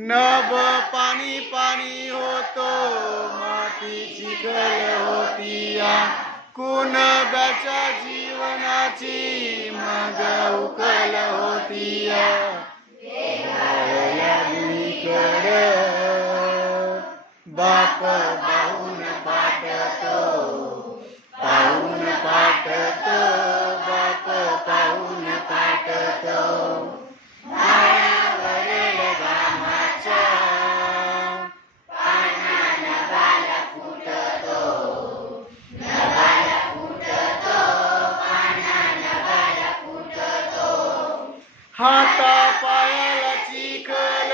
नभ पाणी पाणी होतो, माती चिखल होतीया, कुणब्याच्या जीवनाची मग उकल होतीया. लागलीकडे बाप पाहून पाठतो, पाहून पाठतो, बाप पाहून पाठतो. मायावरील घामाच्या पाना नभाला फुटतो, नभाला फुटतो, पाना नभाला फुटतो. हाता पायाला चिखल,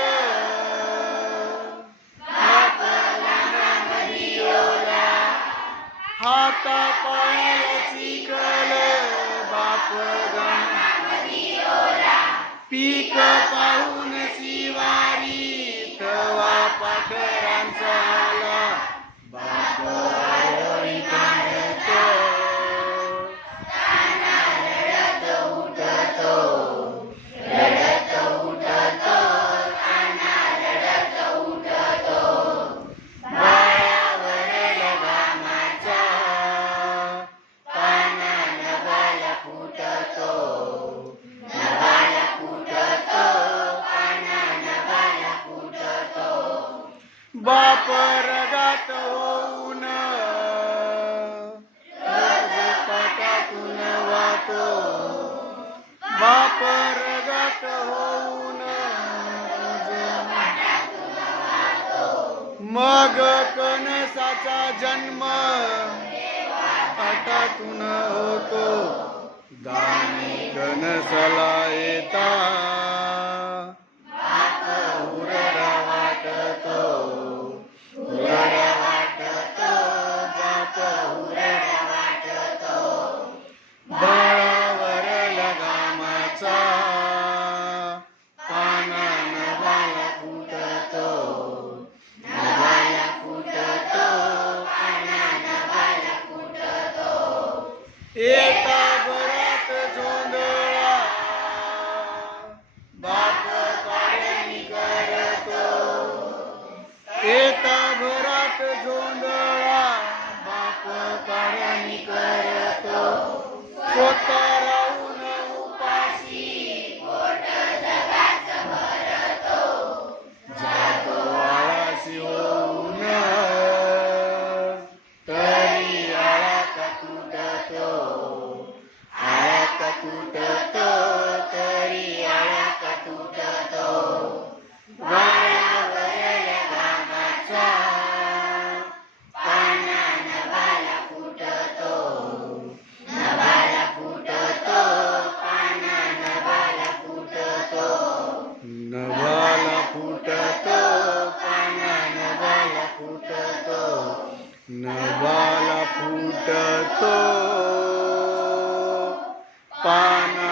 हाता पायाला चिखल, बाप गणा पीक पाहून शिवारी, तवा पाखरांचा आला, बाप आळी काढतो, ताना रडत उठतो, रडत उठतो, ताना रडत उठतो. बाळावरील घामाचा पाना नभाला फुटतो, नभाला फुटतो, पाना नभाला फुटतो. बाप रगात होऊन रजपाटातून वाहतो, बाप रगात होऊन मग कणसाचा जन्म पाटातून होतो, दाणे कणसाला येता, बाप हुरडा वाटतो, हुरडा वाटतो, बाप हुरडा वाटतो. बाळावरील घामाचा पाना नभाला फुटतो, नभाला फुटतो, पाना नभाला फुटतो. एका भरात झोंधळा, बाप काढणी करतो, एका भरात झोंधळा, बाप काढणी करतो. स्वतः राहून उपाशी पोट जगाचं भरतो, जातो आळशी होऊन, तरी आळा का तुटतो, आळा का तुटतो, तरी आळा का तुटतो. वाळावरील घामाचा पाना नभाला फुटतो, नभाला फुटतो, पाना नभाला फुटतो, नभाला फुटतो, पाना नभाला फुटतो, नभाला फुटतो, पाना